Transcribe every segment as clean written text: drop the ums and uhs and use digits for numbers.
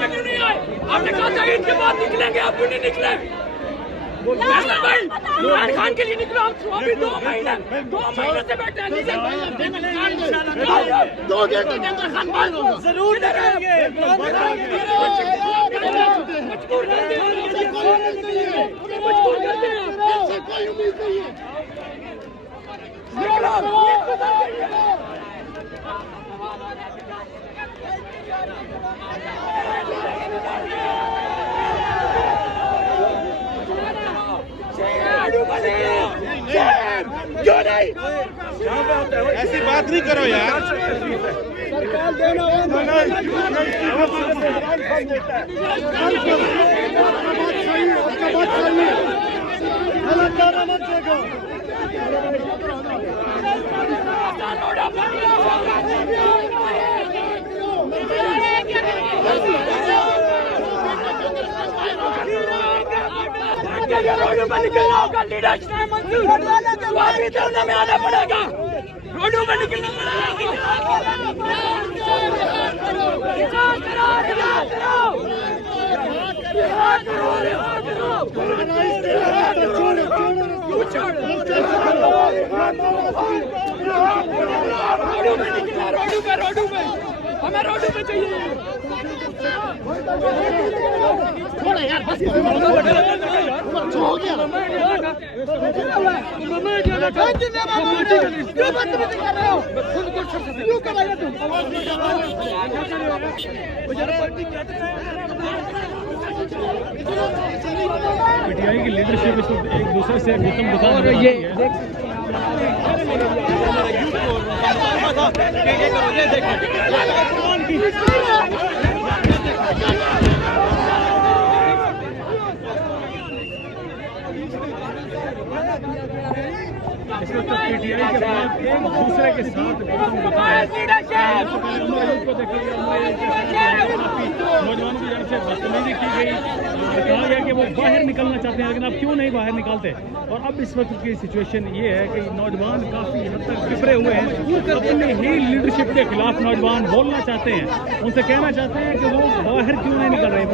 में क्यों नहीं आए? आपने कहा था ईद के बाद निकलेंगे, आप क्यों नहीं निकले? फैसल भाई, इमरान खान के लिए निकलो। हम अभी 2 महीने से बैठे हैं। दो दिन तक इमरान खान बाहर होगा, जरूर निकलेंगे। मजबूर करते हैं, मजबूर करते हैं। कोई उम्मीद नहीं है। क्यों नहीं? ऐसी बात नहीं करो यार। सरकार देना रोडों पर निकलना होगा, लीडरशिप में मंजूर वापसी धरने में आना पड़ेगा। रोडों पर निकलना रोडों पे हमें रोडों पे चाहिए। थोड़ा यार बस हो गया। पीटीआई की लीडरशिप एक दूसरे से गौतम बुद्ध ये इसमें तो पीटीआई के बाद एक दूसरे के साथ नौजवानों की जानब से बदतमीजी की गई। कहा गया कि वो बाहर निकलना चाहते हैं, लेकिन अब क्यों नहीं बाहर निकलते। और अब इस वक्त की सिचुएशन ये है कि नौजवान काफ़ी हद तक बिखरे हुए हैं। अपनी ही लीडरशिप के खिलाफ नौजवान बोलना चाहते हैं, उनसे कहना चाहते हैं कि वो बाहर क्यों नहीं निकल रहे,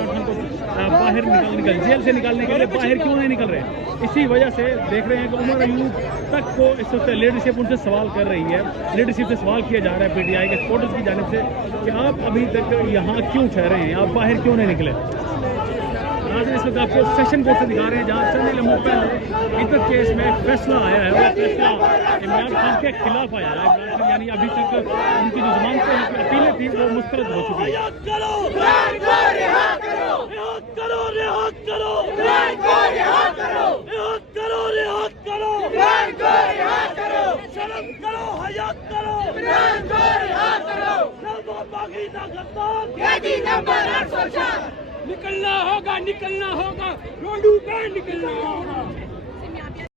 बाहर निकल जेल से निकालने के लिए बाहर क्यों नहीं निकल रहे। इसी वजह से देख रहे हैं कि उमर अयूब तक को इस वक्त लीडरशिप उनसे सवाल कर रही है। लीडरशिप से सवाल किया जा रहा है पीटीआई के सपोर्टर्स की जानिब से कि आप अभी तक यहाँ क्यों ठहरे हैं, आप बाहर क्यों नहीं निकले। इस वक्त आपको सेशन कोर्ट से दिखा रहे हैं जहाँ चंद लम्हों पहले इधर केस में फैसला आया है। वो फैसला इमरान खान के खिलाफ आया है। इमरान खान यानी अभी तक उनकी जो जमानत की अपीलें थी वो मुस्तरद हो चुकी है। निकलना होगा, निकलना होगा, रोडों पे निकलना होगा।